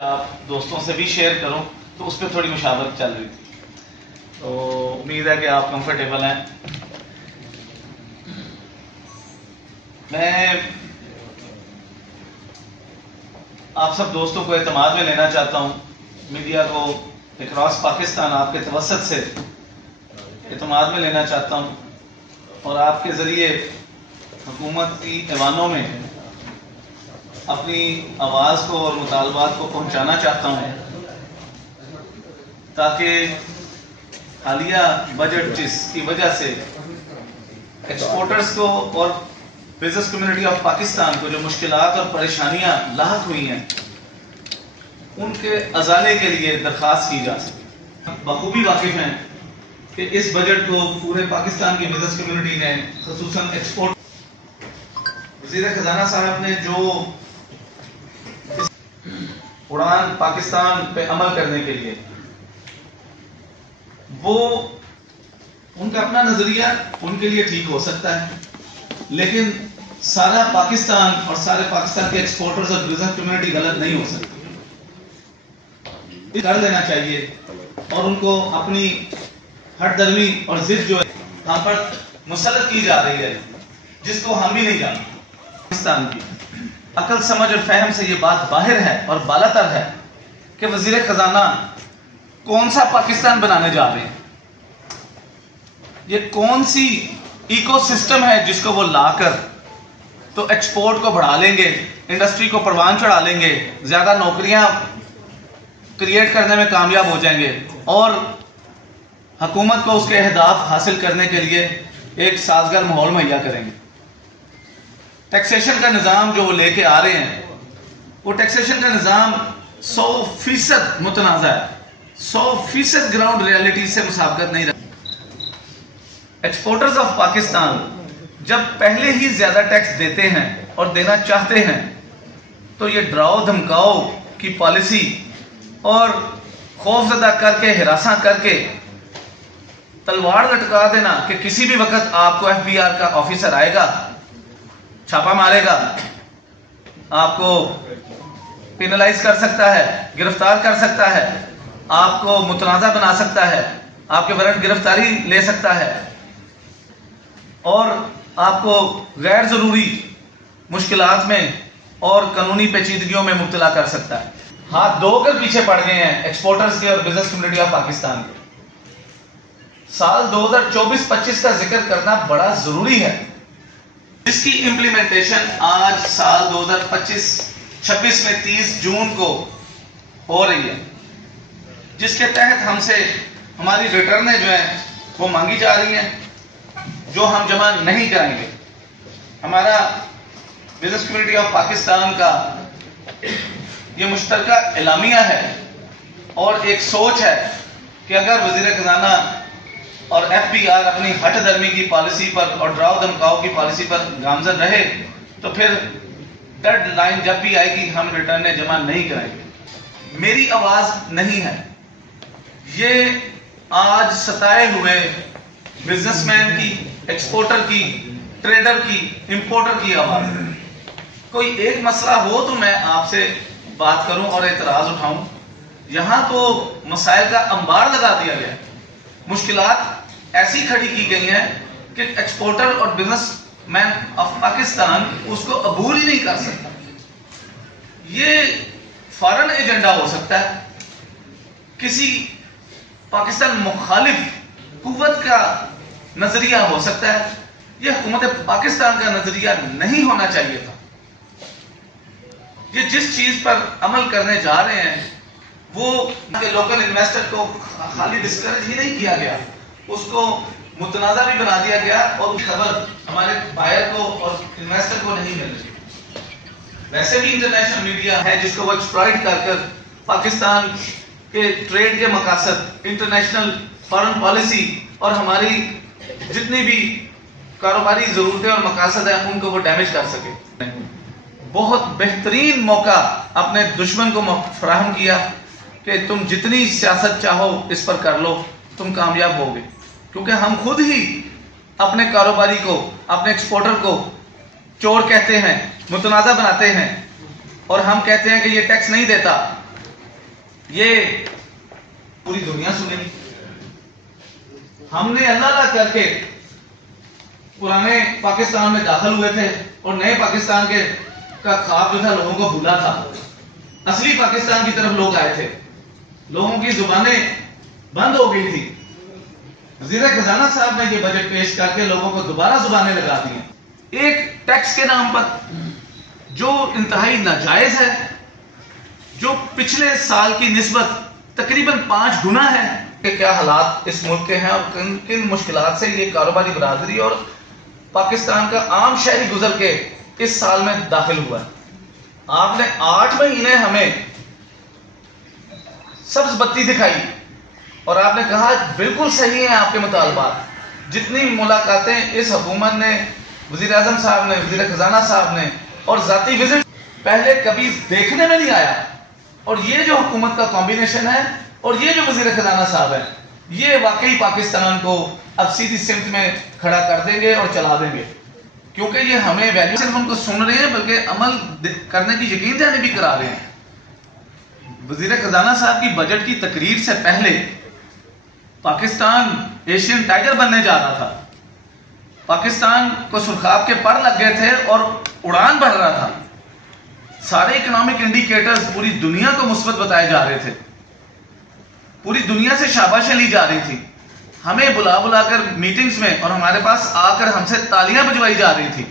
آپ دوستوں سے بھی شیئر کروں تو اس پہ تھوڑی مشاورت چل رہی تھی، تو امید ہے کہ آپ کمفرٹیبل ہیں۔ میں آپ سب دوستوں کو اعتماد میں لینا چاہتا ہوں، میڈیا کو اکراس پاکستان آپ کے توسط سے اعتماد میں لینا چاہتا ہوں اور آپ کے ذریعے حکومتی ایوانوں میں اپنی آواز کو اور مطالبات کو پہنچانا چاہتا ہوں، تاکہ حالیہ بجٹ جس کی وجہ سے ایکسپورٹرز کو اور بزنس کمیونٹی آف پاکستان کو جو مشکلات اور پریشانیاں لاحق ہوئی ہیں ان کے ازالے کے لیے درخواست کی جا سکے۔ بخوبی واقف ہیں کہ اس بجٹ کو پورے پاکستان کی بزنس کمیونٹی نے خصوصاً ایکسپورٹ وزیر خزانہ صاحب نے جو اڑان پاکستان پہ عمل کرنے کے لیے وہ ان کا اپنا نظریہ ان کے لیے ٹھیک ہو سکتا ہے، لیکن سارا پاکستان اور سارے پاکستان کے ایکسپورٹرز اور بزنس کمیونٹی غلط نہیں ہو سکتی، کر لینا چاہیے اور ان کو اپنی ہٹ درمی اور ضد جو ہم پر مسلط کی جا رہی ہے جس کو ہم بھی نہیں جانتے، پاکستان کی عقل سمجھ اور فہم سے یہ بات باہر ہے اور بالاتر ہے کہ وزیر خزانہ کون سا پاکستان بنانے جا رہے ہیں، یہ کون سی ایکو سسٹم ہے جس کو وہ لا کر تو ایکسپورٹ کو بڑھا لیں گے، انڈسٹری کو پروان چڑھا لیں گے، زیادہ نوکریاں کریٹ کرنے میں کامیاب ہو جائیں گے اور حکومت کو اس کے اہداف حاصل کرنے کے لیے ایک سازگار ماحول مہیا کریں گے۔ ٹیکسیشن کا نظام جو وہ لے کے آ رہے ہیں، وہ ٹیکسیشن کا نظام 100% متنازع ہے، 100% گراؤنڈ ریالٹی سے مسابقت نہیں رکھتا۔ ایکسپورٹرز آف پاکستان جب پہلے ہی زیادہ ٹیکس دیتے ہیں اور دینا چاہتے ہیں تو یہ ڈراؤ دھمکاؤ کی پالیسی اور خوف زدہ کر کے ہراساں کر کے تلوار لٹکا دینا کہ کسی بھی وقت آپ کو ایف بی آر کا آفیسر آئے گا، چھاپا مارے گا، آپ کو پینلائز کر سکتا ہے، گرفتار کر سکتا ہے، آپ کو متنازع بنا سکتا ہے، آپ کے وارنٹ گرفتاری لے سکتا ہے اور آپ کو غیر ضروری مشکلات میں اور قانونی پیچیدگیوں میں مبتلا کر سکتا ہے۔ ہاتھ دھو کر پیچھے پڑ گئے ہیں ایکسپورٹرز کے اور بزنس کمیونٹی آف پاکستان کے۔ سال 2024-25 کا ذکر کرنا بڑا ضروری ہے، جس کی امپلیمنٹیشن آج سال 2025-26 میں 30 جون کو ہو رہی ہے، جس کے تحت ہم سے ہماری ریٹرنیں جو ہیں وہ مانگی جا رہی ہیں جو ہم جمع نہیں کریں گے۔ ہمارا بزنس کمیونٹی آف پاکستان کا یہ مشترکہ اعلامیہ ہے اور ایک سوچ ہے کہ اگر وزیر خزانہ اور ایف بی آر اپنی ہٹ درمی کی پالیسی پر اور ڈراؤ دھمکاؤ کی پالیسی پر گامزن رہے تو پھر ڈیڈ لائن جب بھی آئے گی ہم ریٹرنیں جمع نہیں کریں گے۔ میری آواز نہیں ہے، یہ آج ستائے ہوئے بزنس مین کی، ایکسپورٹر کی، ٹریڈر کی، امپورٹر کی آواز ہے۔ کوئی ایک مسئلہ ہو تو میں آپ سے بات کروں اور اعتراض اٹھاؤں، یہاں تو مسائل کا انبار لگا دیا گیا، مشکلات ایسی کھڑی کی گئی ہیں کہ ایکسپورٹر اور بزنس مین آف پاکستان اس کو عبور ہی نہیں کر سکتا۔ یہ فارن ایجنڈا ہو سکتا ہے، کسی پاکستان مخالف قوت کا نظریہ ہو سکتا ہے، یہ حکومت پاکستان کا نظریہ نہیں ہونا چاہیے تھا۔ یہ جس چیز پر عمل کرنے جا رہے ہیں وہ لوکل انویسٹر کو خالی ڈسکریج ہی نہیں کیا گیا، اس کو متنازع بھی بنا دیا گیا اور خبر ہمارے بائر کو اور انویسٹر کو نہیں مل رہی۔ ویسے بھی انٹرنیشنل میڈیا ہے جس کو وہ ایکسپلائٹ کر کر پاکستان کے ٹریڈ کے مقاصد، انٹرنیشنل فارن پالیسی اور ہماری جتنی بھی کاروباری ضرورتیں اور مقاصد ہیں ان کو وہ ڈیمیج کر سکے۔ بہت بہترین موقع اپنے دشمن کو فراہم کیا کہ تم جتنی سیاست چاہو اس پر کر لو، تم کامیاب ہوگے، کیونکہ ہم خود ہی اپنے کاروباری کو، اپنے ایکسپورٹر کو چور کہتے ہیں، متنازع بناتے ہیں اور ہم کہتے ہیں کہ یہ ٹیکس نہیں دیتا یہ پوری دنیا سنی. ہم نے اللہ اللہ کر کے پرانے پاکستان میں داخل ہوئے تھے اور نئے پاکستان کا خواب جو تھا لوگوں کو بھولا تھا. اصلی پاکستان کی طرف لوگ آئے تھے. لوگوں کی زبانیں بند ہو گئی تھی. وزیر خزانہ صاحب نے یہ بجٹ پیش کر کے لوگوں کو دوبارہ زبانیں لگا دی ہیں. ایک ٹیکس کے نام پر جو انتہائی ناجائز ہے, جو پچھلے سال کی نسبت تقریباً 5 گنا ہے. کہ کیا حالات اس ملک کے ہیں اور کن مشکلات سے یہ کاروباری برادری اور پاکستان کا عام شہری گزر کے اس سال میں داخل ہوا ہے. آپ نے 8 مہینے ہمیں سبز بتی دکھائی اور آپ نے کہا بالکل صحیح ہیں آپ کے مطالبات. جتنی ملاقاتیں اس حکومت نے, وزیر اعظم صاحب نے, وزیر خزانہ صاحب نے اور ذاتی وزٹ پہلے کبھی دیکھنے میں نہیں آیا. اور یہ جو حکومت کا کمبینیشن ہے اور یہ جو وزیر خزانہ صاحب ہے, یہ واقعی پاکستان کو اب سیدھی سمت میں کھڑا کر دیں گے اور چلا دیں گے. کیونکہ یہ ہمیں ویلیو صرف ہم کو سن رہے ہیں بلکہ عمل کرنے کی یقین دہانی بھی کرا رہے ہیں. وزیر خزانہ صاحب کی بجٹ کی تقریر سے پہلے پاکستان ایشین ٹائگر بننے جا رہا تھا. پاکستان کو سرخاب کے پر لگ گئے تھے اور اڑان بڑھ رہا تھا. سارے اکنامک انڈیکیٹرز پوری دنیا کو مثبت بتائے جا رہے تھے. پوری دنیا سے شاباشیں لی جا رہی تھی. ہمیں بلا بلا کر میٹنگز میں اور ہمارے پاس آ کر ہم سے تالیاں بجوائی جا رہی تھی.